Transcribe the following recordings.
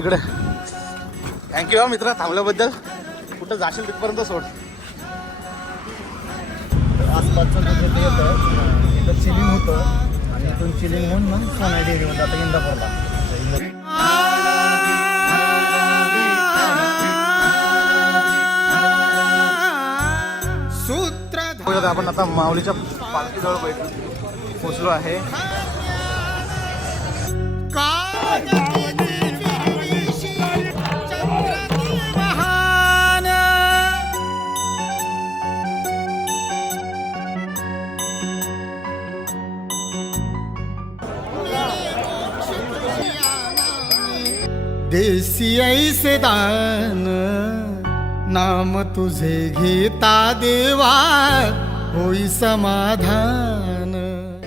इकडे. थँक्यू मित्र थांबल्याबद्दल. कुठं जाशील तिथपर्यंत सोड. आसपासचं जो ते येतं इथं चिलिंग होतं आणि इथून चिलिंग होऊन मग सोना डेअरीमध्ये जातं इंदापूरला. बघूया आपण आता माऊलीच्या पालखीजवळ बैठ पोचलो आहे. देसी ऐसे दान नाम तुझे घेता देवा होई समाधान.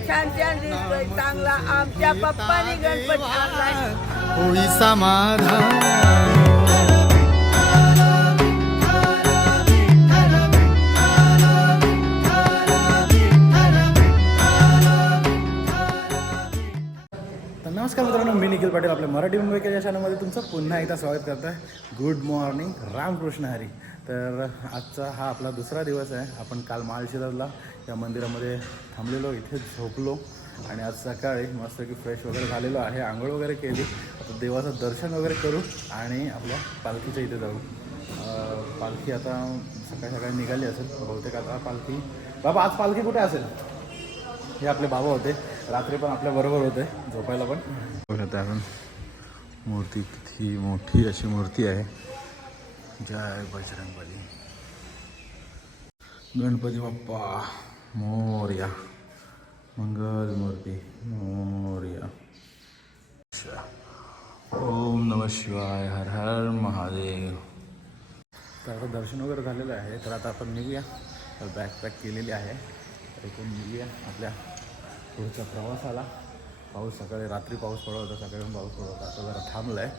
छान छान दिसतोय चांगला आमच्या पप्पानी गणपती आणलाय. होई समाधान. नमस्कार मित्रांनो मी निखिल पाटील आपल्या मराठी मुंबईकर या चॅनलमध्ये तुमचं पुन्हा एकदा स्वागत करत आहे गुड मॉर्निंग रामकृष्ण हरी. तर आजचा हा आपला दुसरा दिवस आहे. आपण काल माळशिरसला या मंदिरामध्ये थांबलेलो इथे झोपलो. आणि आज सकाळी मस्त की फ्रेश वगैरे झालेलो आहे. आंघोळ वगैरे केली. आता देवाचं दर्शन वगैरे करू आणि आपल्या पालखीच्या इथे जाऊ. पालखी आता सकाळी सकाळी निघाली असेल. बहुतेक आता पालखी बाबा आज पालखी कुठे असेल? हे आपले बाबा होते. रात्री पण आपल्या बरोबर होते झोपायला पण. बघत आपण मूर्ती किती मोठी अशी मूर्ती आहे. जय बजरंगबली गणपती बाप्पा मोर्या. मंगल मूर्ती मोर्या. ओम नम शिवाय हर हर महादेव. तर आता दर्शन वगैरे झालेलं आहे तर आता आपण निघूया. तर बॅग पॅक केलेली आहे तर इथून निघूया आपल्या पुढचा प्रवासाला पाऊस सकाळी रात्री पाऊस पडत होता सकाळी पण पाऊस पडत होता. आता जरा थांबला आहे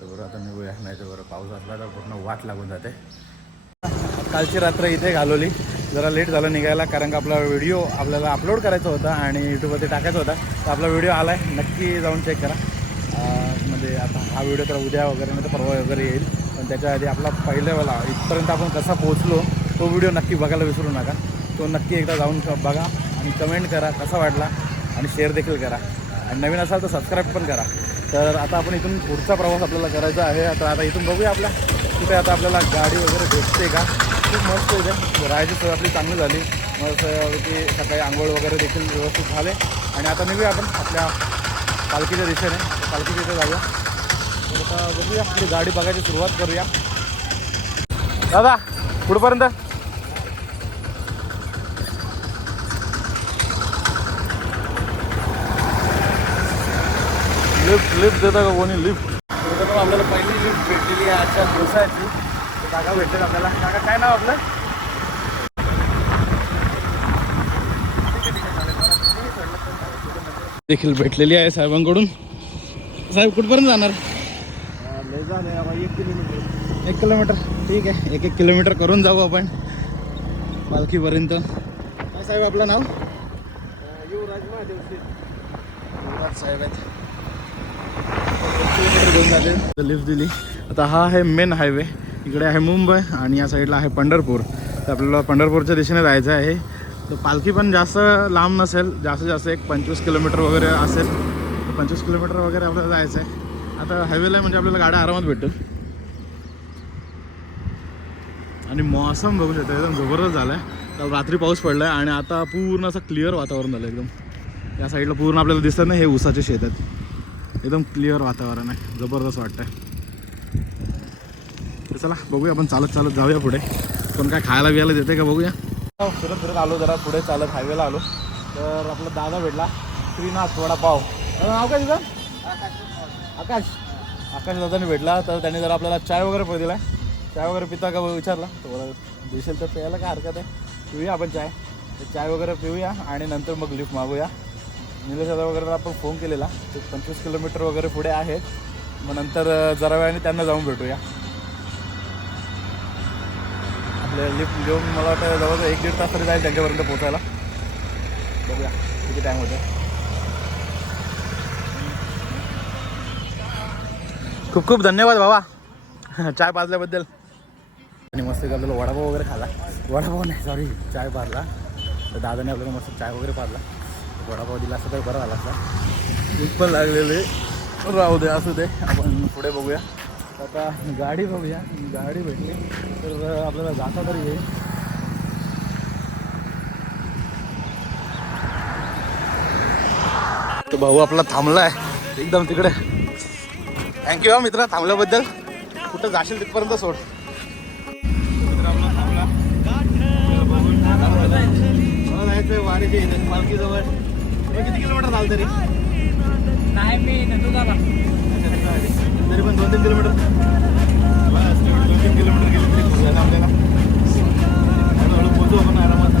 तर बरं आता निघूया. नाही तर बरं पाऊस असला तर पूर्ण वाट लागून जाते. कालची रात्र इथे घालवली. जरा लेट झालं निघायला कारण का आपला व्हिडिओ आपल्याला अपलोड करायचा होता आणि यूट्यूबवरती टाकायचा होता. तर आपला व्हिडिओ आला आहे नक्की जाऊन चेक करा. म्हणजे आता हा व्हिडिओ तर उद्या वगैरे नाही तर परवा वगैरे येईल. पण त्याच्या आधी आपला पहिल्या वेळा इथपर्यंत आपण कसा पोहोचलो तो व्हिडिओ नक्की बघायला विसरू नका. तो नक्की एकदा जाऊन बघा. आणि कमेंट करा कसा वाटला? आणि शेअर देखील करा. आणि नवीन असाल तर सबस्क्राईब पण करा. तर आता आपण इथून पुढचा प्रवास आपल्याला करायचा आहे. तर आता इथून बघूया आपल्या कुठे आता आपल्याला गाडी वगैरे भेटते का? खूप मस्त इथे. राहायची सोय आपली चांगली झाली. मस्त की सकाळी आंघोळ वगैरे देखील व्यवस्थित झाले. आणि आता निघूया आपण आपल्या पालखीच्या दिशेने. पालखीच्या इथे जाऊया. तर आता बघूया. आपली गाडी बघायची सुरुवात करूया. दादा कुठपर्यंत? लिफ्ट लिफ्ट देता का कोणी? लिफ्ट आपल्याला पहिली लिफ्ट भेटलेली आहे आजच्या दिवसाची. काका भेटले आपल्याला. काका काय नाव आपलं? देखील भेटलेली आहे साहेबांकडून. साहेब कुठपर्यंत जाणार? एक किलोमीटर. ठीक आहे. एक एक किलोमीटर करून जाऊ आपण. पालखीपर्यंत. काय साहेब आपलं नाव? युवराज साहेब आहेत. दोन लिफ्ट दिली. आता हा आहे मेन हायवे इकडे आहे मुंबई आणि या साईडला आहे पंढरपूर. तर आपल्याला पंढरपूरच्या दिशेने जायचं आहे. तर पालखी पण जास्त लांब नसेल जास्तीत जास्त एक पंचवीस किलोमीटर वगैरे असेल. तर पंचवीस किलोमीटर वगैरे आपल्याला जायचं आहे आता हायवेला आहे म्हणजे आपल्याला गाड्या आरामात भेटेल आणि मौसम बघू शकता एकदम जबरदस्त झाला आहे काल रात्री पाऊस पडला आहे आणि आता पूर्ण असं क्लिअर वातावरण झालं एकदम. या साईडला पूर्ण आपल्याला दिसतं नाही हे उसाचे शेत आहेत. एकदम क्लिअर वातावरण आहे. जबरदस्त वाटतंय. आहे चला बघूया आपण चालत चालत जाऊया पुढे. कोण काय खायला बियायला देते का बघूया. फिरत फिरत आलो जरा पुढे चालत हायवेला आलो. तर आपला दादा भेटला. श्रीनाथ वडापाव. अं, नाव काय आकाश. आकाश दादाने भेटला तर त्याने जरा आपल्याला चाय वगैरे पण दिला. चाय वगैरे पिता का विचारला. तर बोला देशील तर प्यायला काय हरकत आहे? पिऊया आपण चाय. तर चाय वगैरे पिऊया आणि नंतर मग लिफ्ट मागूया. निलेश दादा वगैरे आपण फोन केलेला. ते पंचवीस किलोमीटर वगैरे पुढे आहेत. मग नंतर जरा वेळाने त्यांना जाऊन भेटूया. आपल्या लिफ्ट घेऊन मला वाटतं जवळजवळ एक दीड तास तरी जाईल त्यांच्यापर्यंत पोचायला बघूया किती टाईम होतो खूप खूप धन्यवाद बाबा. चाय पाजल्याबद्दल. आणि मस्त आपल्याला वडापाव वगैरे खाला वडापाव नाही सॉरी चाय पाजला. तर दादाने आपल्याला मस्त चाय वगैरे पाजला. वडापाव दिला असं तर बरं झाला असता. भूक पण लागलेले. राहू दे असू दे. आपण पुढे बघूया. आता गाडी बघूया. गाडी भेटली. तर आपल्याला जाता तरी येईल. तो भाऊ आपला थांबला आहे एकदम तिकडे. थँक्यू हा मित्रा थांबल्याबद्दल. कुठं जाशील तिथपर्यंत सोड. वारीचे किती किलोमीटर झालं तरी नाही मी नंदुरबार तरी पण दोन तीन किलोमीटर. बस दोन तीन किलोमीटर गेले तरी खूप झालं आपल्याला. हळूहळू पोहोचू आपण आरामात.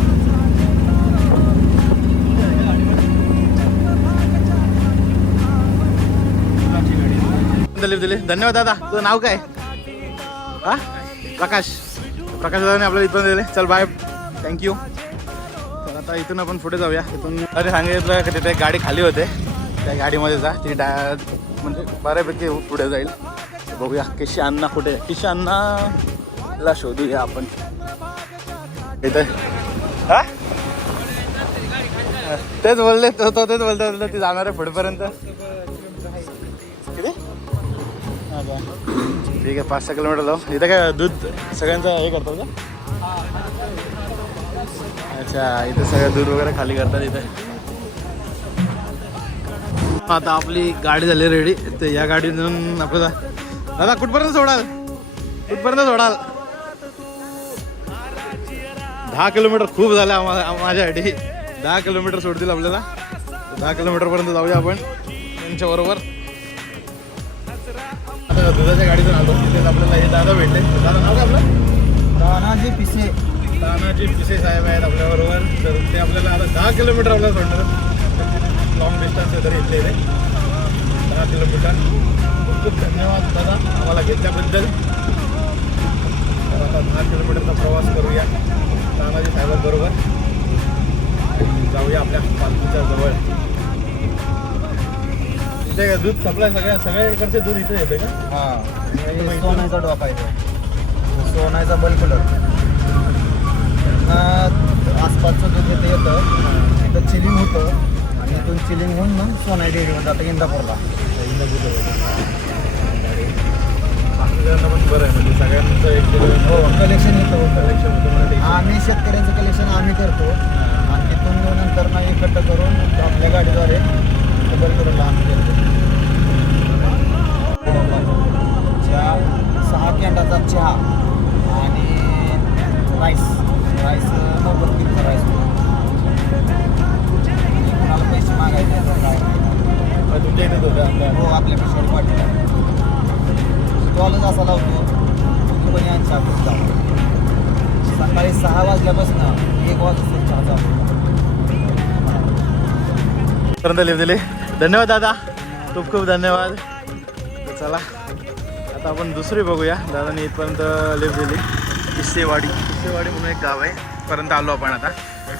दिले दिले धन्यवाद दादा. तुझं नाव काय? हा? प्रकाश. प्रकाश दादाने आपल्याला इथपर्यंत दिले. चल बाय थँक्यू आता इथून आपण पुढे जाऊया. इथून अरे सांगितलं की तिथे एक गाडी खाली होते. त्या गाडीमध्ये जा. ती डा म्हणजे बऱ्यापैकी पुढे जाईल. बघूया किशी अण्णा कुठे आहे? किशी अण्णाला शोधूया आपण. इथे. हा? तेच बोलले तो तो तेच बोलतो बोलतो ती जाणार आहे पुढेपर्यंत. किती? ठीक आहे पाच सहा किलोमीटर जाऊ इथं काय दूध सगळ्यांचं हे करतो का? अच्छा इथं सगळं दूर वगैरे खाली करतात इथे. आता आपली गाडी झाली रेडी तर या गाडीतून आपल्याला दादा कुठपर्यंत सोडाल? कुठपर्यंत सोडाल? दहा किलोमीटर खूप झालं आम्हाला माझ्यासाठी. दहा किलोमीटर सोडतील आपल्याला. दहा किलोमीटरपर्यंत जाऊया आपण. त्यांच्याबरोबर आता दुधाच्या गाडीतून आलो. तिथे आपल्याला हे दादा भेटले. दादा नाव का आपलं? दादाजी पिसे. तानाजी पिसे साहेब आहेत आपल्याबरोबर. तर ते आपल्याला आता दहा किलोमीटर आपल्याला सोडणार. लॉंग डिस्टन्स आहे तरी इथले इथे. दहा किलोमीटर. खूप खूप धन्यवाद दादा. आम्हाला घेतल्याबद्दल. तर आता दहा किलोमीटरचा प्रवास करूया तानाजी साहेबांबरोबर. जाऊया आपल्या पालखीच्या जवळ. इथे का दूध सप्लाय सगळ्या सगळ्या इकडचे दूध इथे येते का? हा. सोन्याचा डॉक आहे सोन्याचा बल्ब आसपासचं दूध इथे येतं तिथं चिलिंग होतं. आणि इथून चिलिंग होऊन मग सोना डेअरीवर जातं इंदापूरला. बाकीच्यांना पण बरं आहे म्हणजे सगळ्यांचं एक हो कलेक्शन येतं. होतं कलेक्शन होतं आम्ही शेतकऱ्यांचं कलेक्शन आम्ही करतो. आणि तिथून नंतर ना एकत्र करून आपल्या गाडीद्वारे बल्बला आम्ही देतो चहा सहा कॅन्डाचा चहा आणि राईस राईस नव्वद किलोचा राईस कोणाला पैसे मागायचे काय मग तुमच्या इथेच होतं हो आपल्या स्टॉलच असा लावतो तुम्ही पण यांच्या ऑफिस जाऊ सकाळी सहा वाजल्यापासून एक वाजता चहा चालू पर्यंत लिव दिले धन्यवाद दादा. खूप खूप धन्यवाद. चला आता आपण दुसरी बघूया. दादाने इथपर्यंत लिव दिली. किस्सेवाडी. किस्सेवाडी म्हणून एक गाव आहे. पर्यंत आलो आपण आता.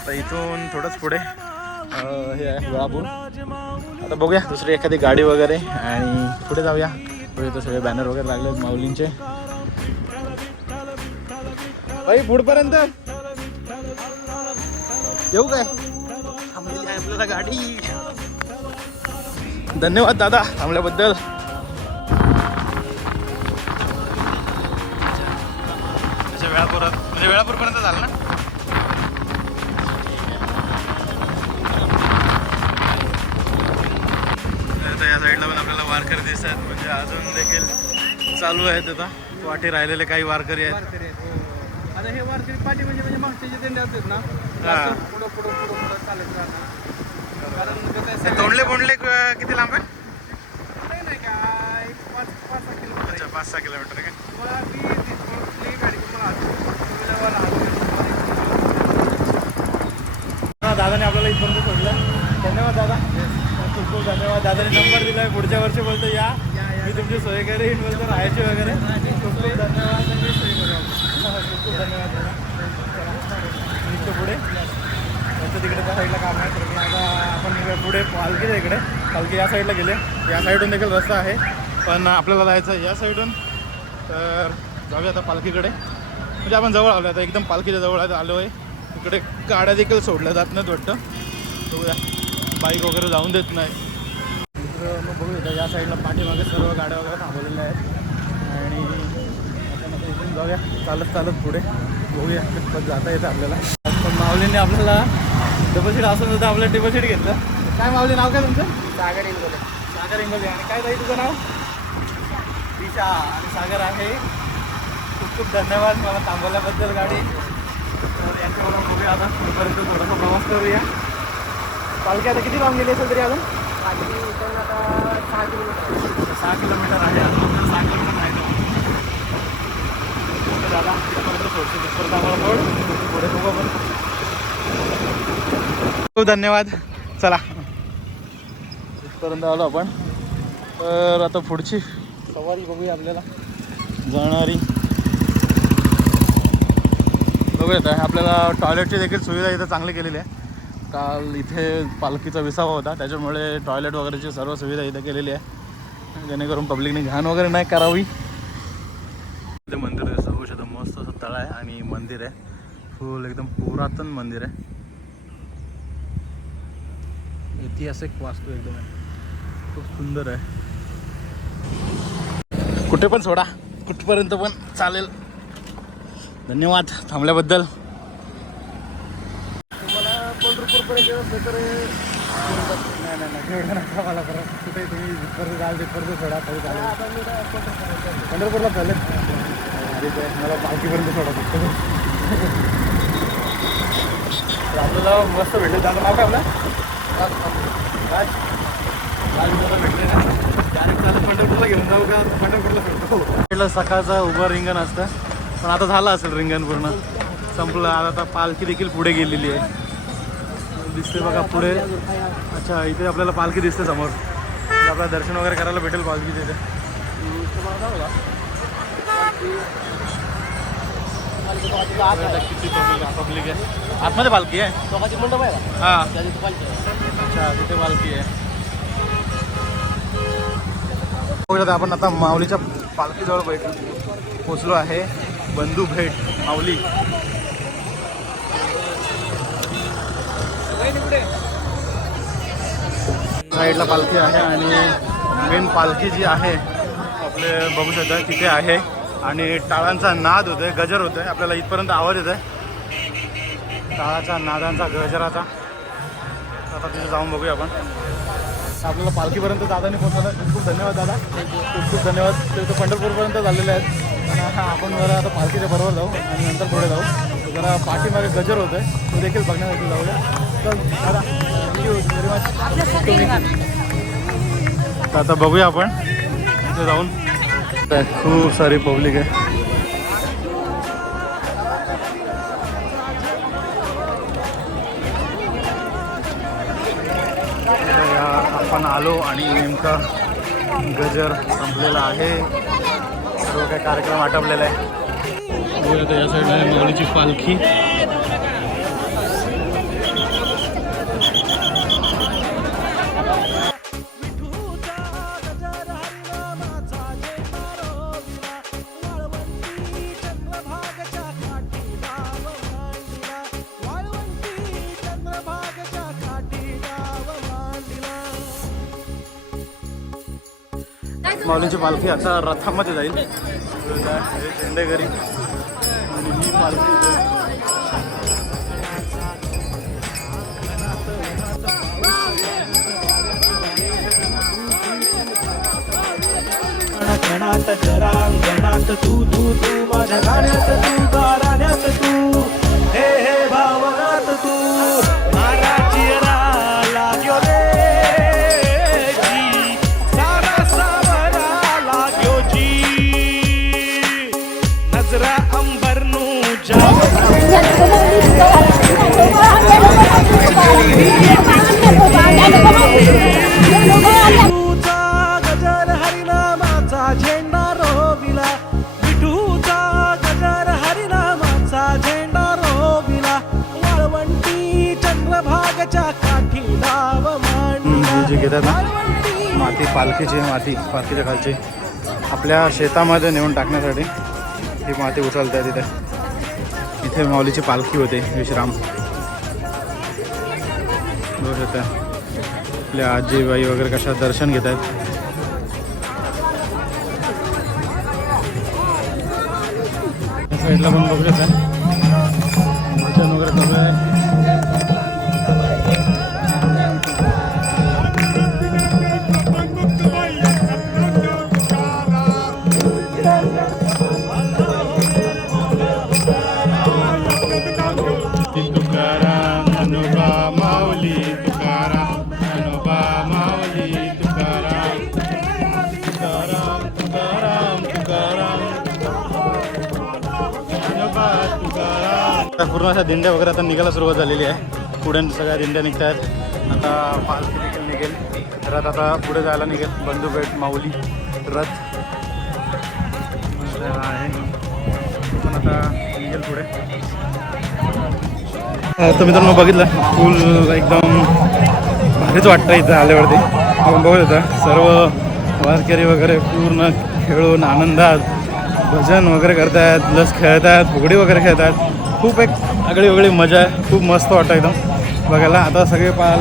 तर इथून थोडंच पुढे हे आहे वेळापूर आता बघूया दुसरी एखादी गाडी वगैरे आणि पुढे जाऊया. पुढे तर सगळे बॅनर वगैरे लागले आहेत माऊलींचे. भाई पुढपर्यंत. येऊ काय? थांबलेली आहे आपल्याला गाडी. धन्यवाद दादा थांबल्याबद्दल. वेळापुरात म्हणजे वेळापूरपर्यंत झालं ना? या साईडला पण आपल्याला वारकरी दिसतात. म्हणजे अजून देखील चालू आहेत आता. वाटे राहिलेले काही वारकरी आहेत. आहेत, हो. आता हे वारकरी पाठी म्हणजे म्हणजे मागचे जे दिंडे असतात ना हा. असं पुढं पुढं पुढं पुढं चालत राहणार कारण कसं आहे, ते सगळे- तोंडले बोंडले क- किती लांब आहे? काही नाही का एक पाच पाच सहा किलोमीटर अच्छा पाच सहा किलोमीटर आहे का तिथून कुठलीही गाडी मला टू हा, दादाने आपल्याला इथपर्यंत सोडलं. धन्यवाद दादा. खूप खूप धन्यवाद. दादाने नंबर दिलाय. पुढच्या वर्षी बोलतो या मी तुमची सोय करेन बोलतो राहायची वगैरे. खूप खूप धन्यवाद. खूप खूप धन्यवाद दादा. निघतो पुढे. त्याच्या तिकडे त्या साईडला काम आहे. तर आता आपण पुढे. पालखी इकडे. पालखी या साईडला गेले या साईडून देखील रस्ता आहे. पण आपल्याला जायचं या साईडून. तर जाऊया आता पालखीकडे. म्हणजे आपण जवळ आलो आता एकदम पालखीच्या जवळ आहे आलो आहे इकडे गाड्या देखील सोडल्या जात नाहीत वाटतं. बघूया. बाईक वगैरे जाऊन देत नाही. इकडं मग बघूया. या साईडला पाठीमागे सर्व गाड्या वगैरे थांबवलेल्या आहेत. आणि आपण आता इथून जाऊया. चालत चालत पुढे बघूया. कितपत जाता येतं आपल्याला. पण माऊलीने आपल्याला डिपॉझिट असून सुद्धा आपल्याला डिपॉझिट घेतलं. काय माऊली नाव काय तुमचं? सागर इंगोले. सागर इंगोले. आणि काय ताई तुझं नाव? दिशा. आणि सागर आहे. खूप खूप धन्यवाद मला थांबवल्याबद्दल गाडी. तर यांच्याबरोबर बघूया आता. पुढपर्यंत थोडासा प्रवास करूया. पालखी आता किती लांब गेली असेल तरी अजून? सहा किलोमीटर. सहा किलोमीटर आहे. अजून सहा किलोमीटर नाही तर दादा तिथपर्यंत सोडतो तिथपर्यंत आम्हाला बोल पुढे बघू आपण. खूप धन्यवाद. चला. इथपर्यंत आलो आपण. तर आता पुढची सवारी बघूया आपल्याला. जाणारी. सोबत येत आहे आपल्याला टॉयलेटची देखील सुविधा इथं चांगली केलेली आहे. काल इथे पालखीचा विसावा होता त्याच्यामुळे टॉयलेट वगैरेची सर्व सुविधा इथे केलेली आहे. जेणेकरून पब्लिकने घाण वगैरे नाही करावी. इथे मंदिर आहे बघू शकता मस्त असं तळ आहे आणि मंदिर आहे. फुल एकदम पुरातन मंदिर आहे. ऐतिहासिक वास्तू एकदम आहे. खूप सुंदर आहे. कुठे पण सोडा कुठपर्यंत पण चालेल. धन्यवाद थांबल्याबद्दल. तुम्हाला पंढरपूरपर्यंत तर नाही नाही नाही मला परत कुठे तुम्ही जाल तिथपर्यंत सोडा तरी चालेल पंढरपूरला चालेल. मला पालखीपर्यंत सोडा. फक्त आपल्याला मस्त भेटेल. त्याचं नाव काय आपलं? राज. राज मला भेटले. डायरेक्ट पंढरपूरला घेऊन जाऊ का? पंढरपूरला भेटतो सकाळचं उभं रिंगण असतं. पण आता झालं असेल रिंगण पूर्ण. संपलं. आता पालखी देखील पुढे गेलेली आहे. दिसते बघा पुढे. अच्छा इथे आपल्याला पालखी दिसते समोर. आपल्याला दर्शन वगैरे करायला भेटेल पालखी तिथे. किती पब्लिक आहे आतमध्ये पालखी आहे? मंडप आहे हां. अच्छा तिथे पालखी आहे. आपण आता माऊलीच्या पालखीजवळ बैठ पोचलो आहे. बंधू भेट माऊली. साईडला पालखी आहे आणि मेन पालखी जी आहे आपले बघू शकता तिथे आहे. आणि टाळांचा नाद होतोय गजर होतोय. आपल्याला इथपर्यंत आवाज येतोय. टाळाचा नादांचा गजराचा. आता तिथे जाऊन बघूया आपण. आपल्याला पालखीपर्यंत दादाने पोहोचवलं. खूप खूप धन्यवाद दादा. खूप खूप धन्यवाद. ते तर पंढरपूरपर्यंत झालेले आहेत. आणि हा आपण जरा आता पालखीच्या बरोबर जाऊ आणि नंतर पुढे जाऊ. जरा पाठीमागे गजर होतं आहे तो देखील बघण्यासाठी जाऊया. तर दादा थँक्यू व्हेरी मच आता बघूया आपण. तिथे जाऊन. खूप सारी पब्लिक आहे. आणि गजर संपलेला आहे. सर्व काही कार्यक्रम आटपलेला आहे. या साईडला आहे माऊलीची पालखी. माऊलींची पालखी आता रथामध्ये जाईल. हे झेंडेगरी आणि ही पालखी क्षणात जरांगणात तू तू तू माझ्या गाण्यात तू गाण्यात तू हे हे भावनात तू. ती माती पालखीच्या खालची. आपल्या शेतामध्ये नेऊन टाकण्यासाठी ही माती उचलते आहे तिथे. इथे माऊलीची पालखी होते विश्राम. बघू शकता. आपल्या आजीबाई वगैरे कशा दर्शन घेत आहेत. साईडला पण बघू शकता. पूर्ण अशा दिंड्या वगैरे आता निघायला सुरुवात झालेली आहे. पुढे सगळ्या दिंड्या निघत आहेत आता पालखी देखील निघेल. रथ आता पुढे जायला निघेल. बंधुपेठ माऊली रथ. आहे. पण आता निघेल पुढे. तर मित्रांनो बघितलं फुल एकदम भारीच वाटतं इथं आल्यावरती. आपण बघत होता सर्व वारकरी वगैरे पूर्ण खेळून आनंदात भजन वगैरे करतात लस खेळतात फुगडी वगैरे खेळतात खूप एक आगळी वेगळी मजा आहे. खूप मस्त वाटतं एकदम. बघायला. आता सगळे पाल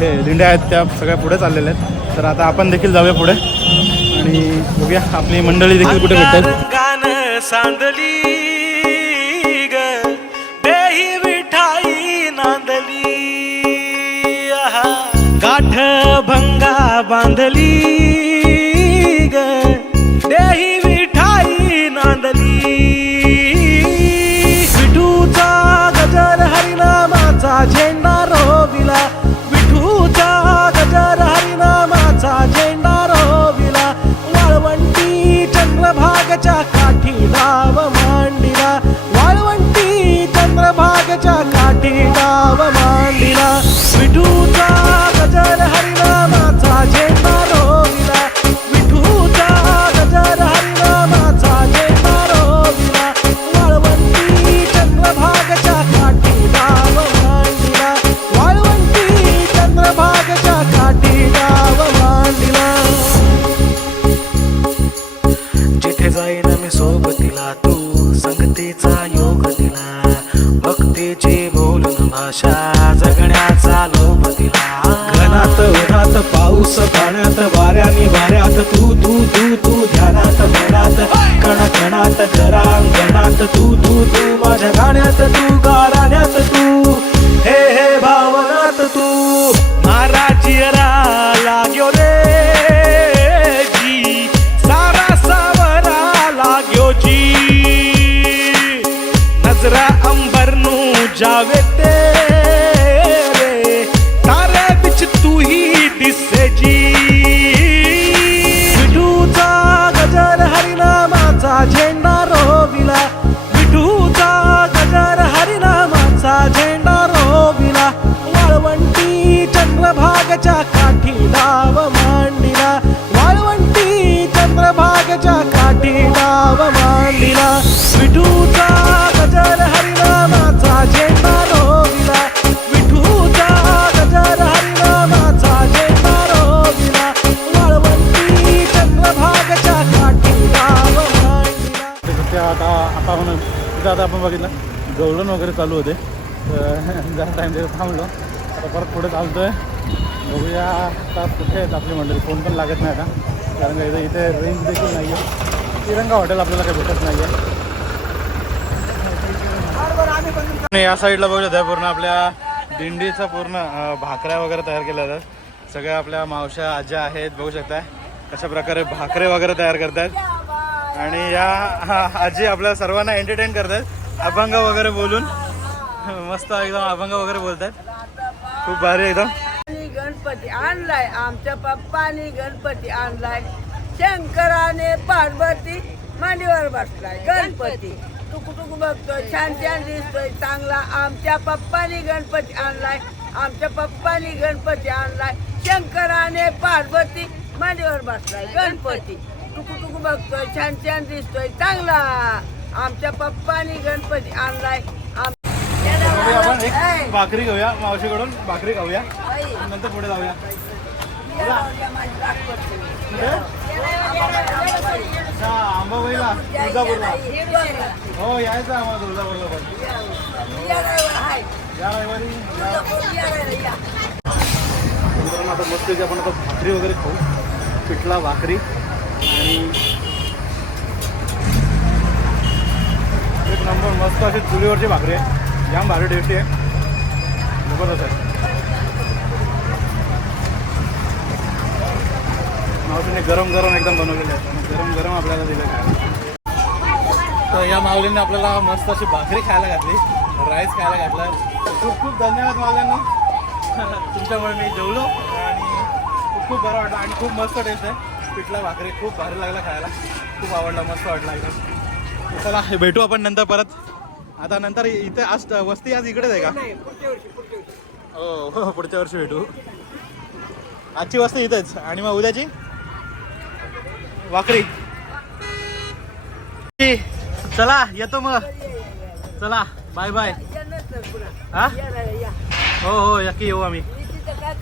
हे दिंड्या आहेत त्या सगळ्या पुढे चाललेल्या आहेत. तर आता आपण देखील जाऊया पुढे. आणि बघूया आपली मंडळी देखील कुठे भेटतात. रंगान सांदली ग. विठाई नांदली. आहा. गाठ भंगा बांधली ग. देही विठाई नांदली. हरिनामाचा झेंडा तू तू तू माझ्या गाण्यात तू गाण्यात तू. हे हे भावनात तू. महाराज लाग्यो रे जी. सारा सावरा लाग्यो जी. नजरा अंबर नू जावे तेरे जी. झेंडा आता आपण बघितलं गवळण वगैरे चालू होते. जरा टाईम तिथे थांबलो आता परत पुढे चालतो आहे बघूया आता कुठे आहेत आपली मंडळी. फोन पण लागत नाही आता. कारण का इथे इथे रेंज देखील नाही आहे तिरंगा हॉटेल आपल्याला काही भेटत नाही आहे आणि या साईडला बघू त्या पूर्ण आपल्या दिंडीचा पूर्ण भाकऱ्या वगैरे तयार केल्या जातात. सगळ्या आपल्या मावश्या आज्या आहेत बघू शकताय. कशा प्रकारे भाकरे वगैरे तयार करतात आणि या हा, आजी आपल्या सर्वांना एंटरटेन करतात. अभंग वगैरे बोलून. मस्त एकदम अभंग वगैरे बोलतात. खूप भारी एकदम. गणपती आणलाय. आमच्या पप्पानी गणपती आणलाय. शंकराने पार्वती मांडीवर बसलाय. गणपती. टुकू टुकू बघतोय. छान छान दिसतोय. चांगला आमच्या पप्पानी गणपती आणलाय. आमच्या पप्पानी गणपती आणलाय. शंकराने पार्वती मांडीवर बसलाय. गणपती. टुकू बघतोय छान छान दिसतोय. चांगला. आमच्या पप्पानी गणपती आणलाय. आपण एक भाकरी घेऊया मावशीकडून. भाकरी खाऊया. नंतर पुढे जाऊया. आंबाबाईला तुळजापूरला. हो यायचं आम्हाला तुळजापूरला पण. या रविवारी मित्रांनो आता मस्त आपण आता भाकरी वगैरे खाऊ. पिठला भाकरी. एक नंबर मस्त अशी चुलीवरची भाकरी आहे. जाम भारी टेस्टी आहे. जबरदस्त आहे. मावशीने गरम गरम एकदम बनवलेले आहे गरम गरम आपल्याला दिलं खायला तर या माऊलीने आपल्याला मस्त अशी भाकरी खायला घातली. राईस खायला घातला. खूप खूप धन्यवाद मावल्यांना तुमच्यामुळे मी जेवलो. आणि खूप खूप बरं वाटलं. आणि खूप मस्त टेस्ट आहे. पिठला भाकरी खूप भारी लागला खायला. खूप आवडला मस्त वाटला एकदम चला हे भेटू आपण नंतर परत. आता नंतर इथे आज वस्ती आज इकडेच आहे का? हो हो पुढच्या वर्षी भेटू. आजची वस्ती इथेच. आणि मग उद्याची? वाकरी चला येतो मग. चला बाय बाय हा? हो हो नक्की येऊ आम्ही.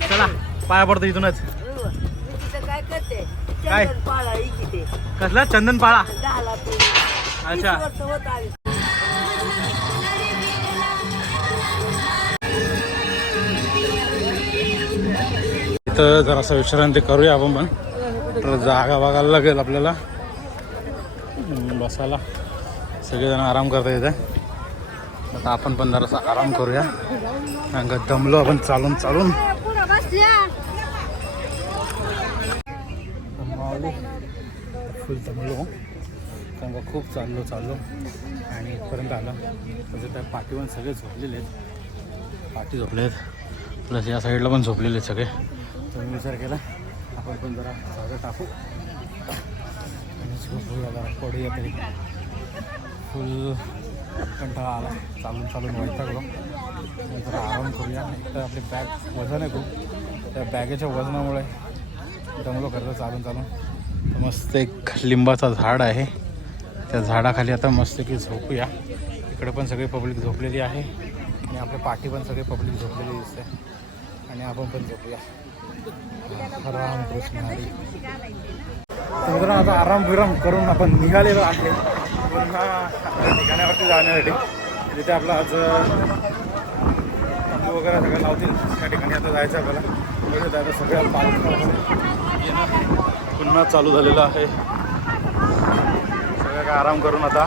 चला पाया पडतो इथूनच. काय करते? काय? चंदन पाळा इथे कसला? चंदन पाळा दहाला ते अच्छा. वर्ष होत आली इथं जरासं विश्रांती करूया आपण पण. तर जागा बघायला लागेल आपल्याला. हम्म, बसायला. सगळेजण आराम करता येते आता आपण पण जरासा आराम करूया. कारण का दमलो आपण चालून चालून. माऊली फुल दमलो कारण का खूप चाललो चाललो. आणि इथपर्यंत आलो. तसं त्या पाठीवर सगळे झोपलेले आहेत. पाठी झोपले आहेत. प्लस या साईडला पण झोपलेले आहेत सगळे. तर मी विचार केला आपण पण जरा जागा टाकू. आणि झोपूया जरा पडूया तरी. फुल कंटाळा आला. चालून चालून वैतागलो जरा आराम करूया. तर आपली बॅग वजन आहे खूप. त्या बॅगेच्या वजनामुळे दमलो खरं चालून चालून. मस्त एक लिंबाचा झाड आहे. त्या झाडाखाली आता मस्त की झोपूया. इकडे पण सगळी पब्लिक झोपलेली आहे. आणि आपल्या पाठी पण सगळी पब्लिक झोपलेली दिसते. आणि आपण पण झोपूया. राम कृष्ण हरी. तर आता आराम विराम करून आपण निघालेलो आहे. पुन्हा आपल्या जाण्यासाठी. जिथे आपलं आज तंबू वगैरे सगळं लावतील त्या ठिकाणी आता जायचं आपल्याला. सगळ्या पालखी येणं पुन्हा चालू झालेलं आहे. सगळं काय आराम करून आता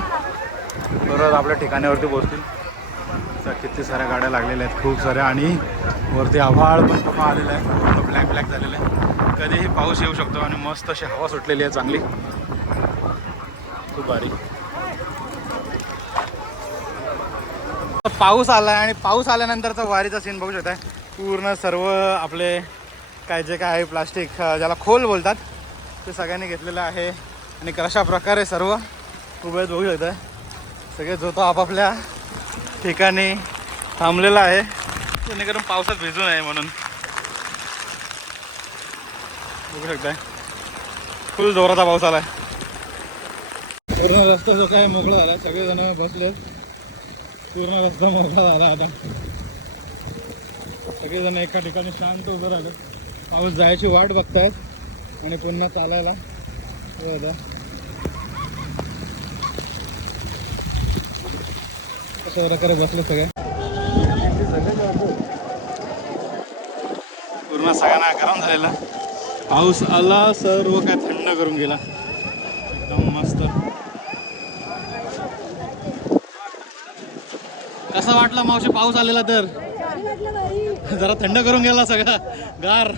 परत आपल्या ठिकाणावरती पोहोचतील. तर किती साऱ्या गाड्या लागलेल्या आहेत खूप साऱ्या. आणि वरती आभाळ पण पूर्ण आलेलं आहे. पूर्ण ब्लॅक ब्लॅक झालेलं आहे. कधीही पाऊस येऊ शकतो आणि मस्त अशी हवा सुटलेली आहे चांगली. खूप भारी. पाऊस आला आणि पाऊस आल्यानंतरचा वारीचा सीन बघू शकताय. पूर्ण सर्व आपले काय जे काय आहे प्लास्टिक ज्याला खोल बोलतात ते सगळ्यांनी घेतलेलं आहे. आणि कशा प्रकारे सर्व उभे बघू शकताय सगळे जो तो आपापल्या ठिकाणी थांबलेला आहे. जेणेकरून पावसात भिजू नये म्हणून. बघू शकताय. फुल जोराचा पाऊस आलाय. पूर्ण रस्ता जो काय मोकळा झाला सगळेजण बसले पूर्ण रस्ता मोकळा झाला आता. सगळेजण एका ठिकाणी शांत उभं राहिलं पाऊस जायची वाट बघतायत आणि पुन्हा चालायला. हो कसं प्रकारे बसलं सगळ्या? पूर्ण सगळ्यांना गरम झालेला. पाऊस आला सर्व काय थंड करून गेला. एकदम मस्त. कसा वाटला मावशी पाऊस आलेला तर? जरा थंड करून गेला सगळा. गार.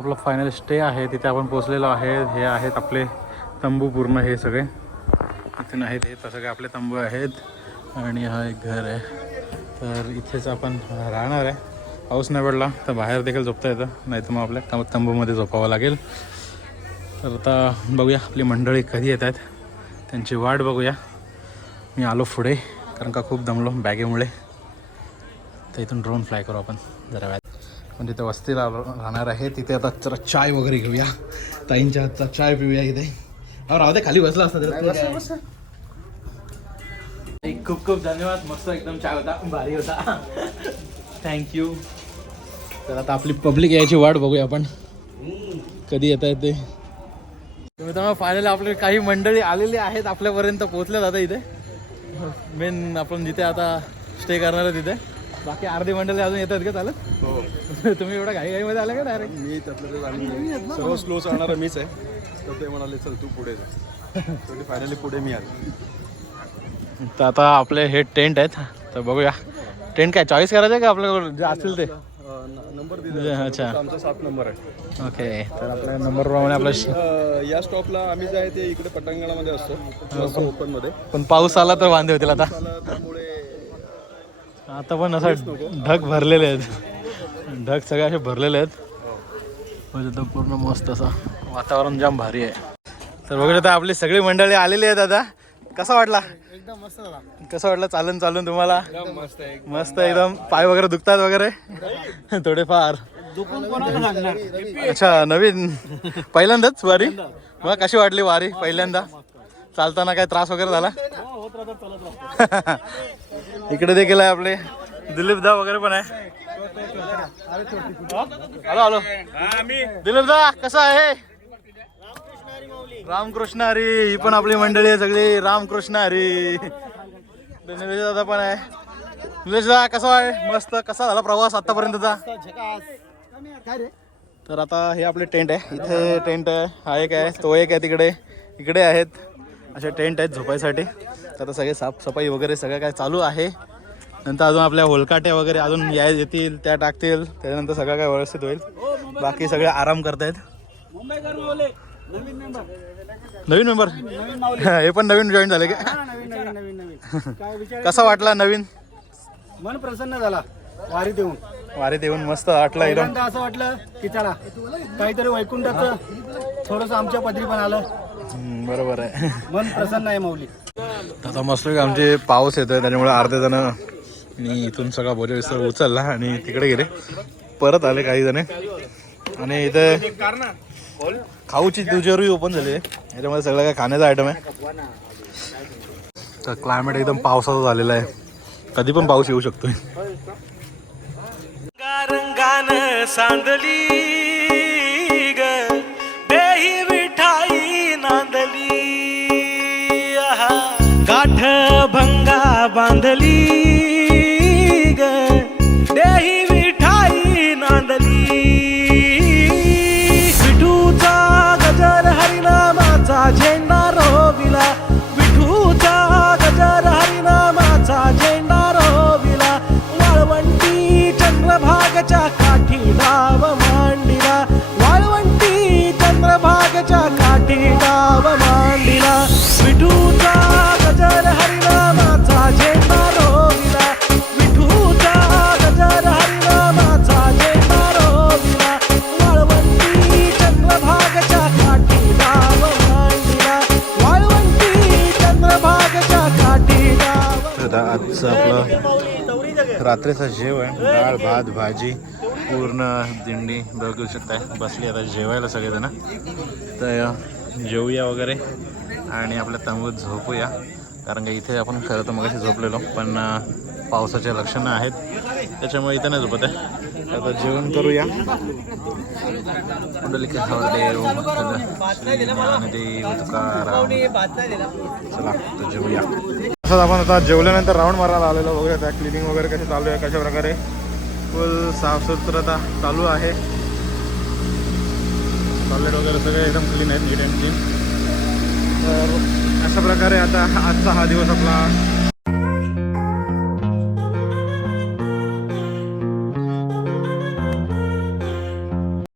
आपला फायनल स्टे आहे तिथे आपण पोचलेलो आहे हे आहेत आपले तंबू पूर्ण हे सगळे. इथून आहेत हे तर सगळे आपले तंबू आहेत. आणि हा एक घर आहे. तर इथेच आपण राहणार आहे. पाऊस नाही पडला तर बाहेर देखील झोपता येतं. नाही तर मग आपल्या तंब तंबूमध्ये झोपावं लागेल. तर आता बघूया आपली मंडळी कधी येत आहेत. त्यांची वाट बघूया. मी आलो पुढे कारण का खूप दमलो बॅगेमुळे. तर इथून ड्रोन फ्लाय करू आपण जरा वेळात. पण तिथे वस्तीला राहणार आहे. तिथे आता जरा चाय वगैरे घेऊया. ताईंच्या हातचा चाय पिऊया इथे. अहो राहू दे खाली बसला असता खूप खूप धन्यवाद. मस्त एकदम चाय होता. भारी होता. थँक्यू तर आता आपली पब्लिक यायची वाट बघूया आपण. कधी येत ते. मित्रांनो फायनली आपले काही मंडळी आलेली आहेत. आपल्यापर्यंत पोहोचल्यात आता इथे. मेन आपण जिथे आता स्टे करणार आहे तिथे. बाकी अर्धी मंडळी अजून येतात का चालत? हो. तुम्ही एवढा घाई घाईमध्ये आला का डायरेक्ट मी त्यातलं सर्व स्लो चालणारा मीच आहे. तर ते म्हणाले चल तू पुढे जा. फायनली पुढे मी आलो. तर आता आपले हे टेंट आहेत. तर बघूया. टेंट काय चॉईस करायचं आहे का आपल्याकडे जे असतील ते? नंबर दिला अच्छा. आमचा सात नंबर आहे. ओके तर आपल्या नंबरप्रमाणे आपला श- अं, या स्टॉपला आम्ही जे आहे ते इकडे पटांगणामध्ये असतो ओपनमध्ये. पण पाऊस आला तर वांदे होतील आता. त्यामुळे आता पण असं ढग भरलेले आहेत. ढग सगळे असे भरलेले आहेत. म्हणजे तो पूर्ण मस्त असं वातावरण जाम भारी आहे. तर बघू आता आपली सगळी मंडळी आलेली आहेत आता. कसा वाटला? एकदम मस्त कसं वाटलं चालून चालून तुम्हाला? मस्त एकदम पाय वगैरे दुखतात वगैरे? थोडेफार. अच्छा नवीन. पहिल्यांदाच वारी? मग कशी वाटली वारी पहिल्यांदा? चालताना काय त्रास वगैरे झाला? इकडे देखील आहे आपले. दिलीप दा वगैरे पण आहे. Hello hello. दिलीप दा कसा आहे? रामकृष्ण हरी ही पण आपली मंडळी आहे सगळी. रामकृष्ण हरी निलेश दादा पण आहे. निलेश दादा कसा आहे? मस्त. कसा झाला प्रवास आतापर्यंतचा? तर आता हे आपले टेंट आहे. इथे टेंट आहे. हा एक आहे. तो एक आहे तिकडे. इकडे आहेत. असे टेंट आहेत झोपायसाठी. आता सगळे साफसफाई वगैरे सगळं काय चालू आहे. नंतर अजून आपल्या होलकाट्या वगैरे अजून या येतील त्या टाकतील. त्याच्यानंतर सगळं काय व्यवस्थित होईल. बाकी सगळे आराम करतायत. नवीन मेंबर हे पण नवीन जॉईन झाले का? कसा वाटला नवीन? मन प्रसन्न झाला. वारी देऊन. वारीत येऊन मस्त वाटला एकदम. असं वाटलं की चला काहीतरी वैकुंठाचं थोडस आमच्या पदरी पण आलं. बरोबर आहे. मन प्रसन्न आहे मौली. आता मस्त आमचे पाऊस येतोय त्याच्यामुळे अर्धे जण मी इथून सगळा बोजा विस्तार उचलला आणि तिकडे गेले. परत आले काही जण. आणि इथे खाऊची दुजेरी ओपन झाली आहे. याच्यामध्ये सगळं काय खाण्याचा आयटम आहे. तर क्लायमेट एकदम पावसाचा झालेला आहे. कधी पण पाऊस येऊ शकतोय. रंगान सांदली हरिनामाचा झेंडा रोविला. विठूचा गजर हरिनामाचा झेंडा रोविला. वाळवंटी चंद्रभागच्या काठी डाव मांडिला वाळवंटी चंद्रभागच्या काठी आता आजचं आपलं रात्रीचं जेवण डाळ भात भाजी पूर्ण दिंडी बघू शकताय. बसली आता जेवायला सगळेजण. तर जेवूया वगैरे आणि आपल्या तंबूत झोपूया. कारण का इथे आपण खरं तर मगाशी झोपलेलो पण पावसाचे लक्षणं आहेत. त्याच्यामुळे इथं नाही झोपत आहे. आता जेवण करूया. कुंडलिके ज्ञानदेव तुकाराम चला तर जेवूया. असं आपण आता जेवल्यानंतर राऊंड मारायला आलेलो. बघूया त्या क्लिनिंग वगैरे कशी चालू आहे कशा प्रकारे. फुल साफसुथरता चालू आहे. टॉयलेट वगैरे सगळे एकदम क्लीन आहेत नीट अँड क्लीन तर अशा प्रकारे आता आजचा हा दिवस आपला